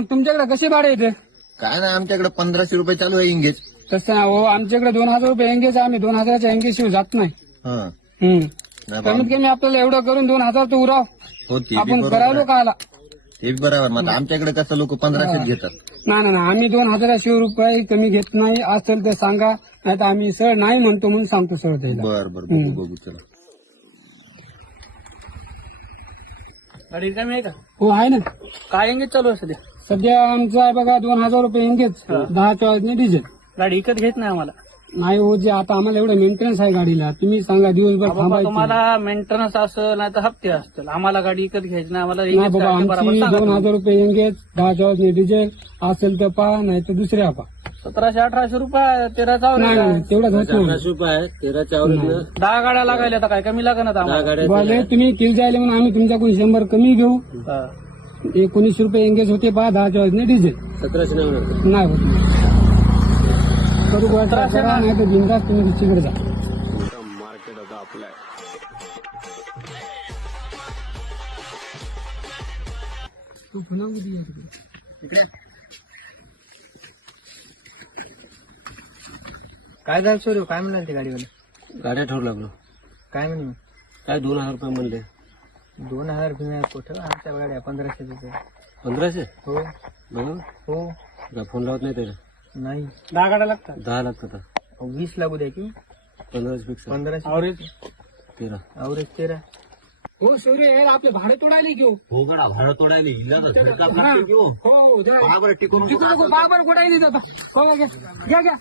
मग तुमच्याकडे कसे भाडे येते? काय नाही आमच्याकडे 1500 रुपये चालू आहे इंगेज. तसं ना हो, आमच्याकडे 2000 रुपये एंगेज आहे. आम्ही 2000च्या एंगेज शिवाय जात नाही. हा हम्म. नाही बा, कमीत कमी आपल्याला एवढं करून 2000 तर उराव. हो ते बी आपण बरोबर करायलो आहे. का आला? ते बी बरोबर. मग आमच्याकडे कसं लोक 1500 घेतात. नाही नाही, आम्ही 2000 रुपये कमी घेत नाही. असेल तर सांगा, नाही तर आम्ही सर नाही म्हणतो म्हणून सांगतो सर त्याला. बर बर बघू बघू चला. गाडी कमी आहे का? हो आहे ना. काय एंगेज चालू आहे सध्या? सध्या आमचं आहे बघा 2000 रुपये एंगेज, 10 डिझेल. गाडी विकत घेत नाही आम्हाला. नाही हो, जे आता आम्हाला एवढं मेंटेनन्स आहे गाडीला, तुम्ही सांगा दिवसभर बाबा थांबायचं. तुम्हाला मेंटेनन्स असेल नाही तर हप्ते असतील. आम्हाला गाडी विकत घ्यायची नाही. आम्हाला नाही engage बाबा, करायचे बरोबर आमची सांगा तुम्ही. 2000 रुपये एंगेज, 10 डिझेल असेल तर पहा, नाही तर दुसऱ्या पहा. 1700-1800 रुपये 13 नाही नाही, तेवढं होत नाही. 10 गाड्या लागायला आता काय कमी लागणार आम्हाला. बोले तुम्ही किल जायला म्हणून आम्ही तुमच्याकडून 100 कमी घेऊ. हा. 19 रुपये एंगेज होते पहा, 10 डिझेल. 1700 नाही होत. करू गोळा करा, नाही तर बिंदास तुम्ही दुसरीकडे जा. तू पुन्हा किती आहे तिकडे? काय झालं सोड, काय म्हणाल ते गाडीवाले? गाड्या ठेवू लागलो. काय म्हणे? काय 2000 रुपये म्हणले. 2000 रुपये कुठं? आमच्या गाड्या 1500 1500. हो बरोबर. हो. का फोन लावत नाही त्याला. नाही 10 गाड्या लागतात. 10 लागतात. 20 लागू द्या की 15 फिक्स. 1500 अवरेज 13. 13. हो सूर्य, यार आपले भाडे तोडायला घेऊ. हो गडा भाडं तोडायला हिला हो, हो, जा. टिकून तिकडे बरोबर कोडायला देतात. हो, घ्या घ्या घ्या.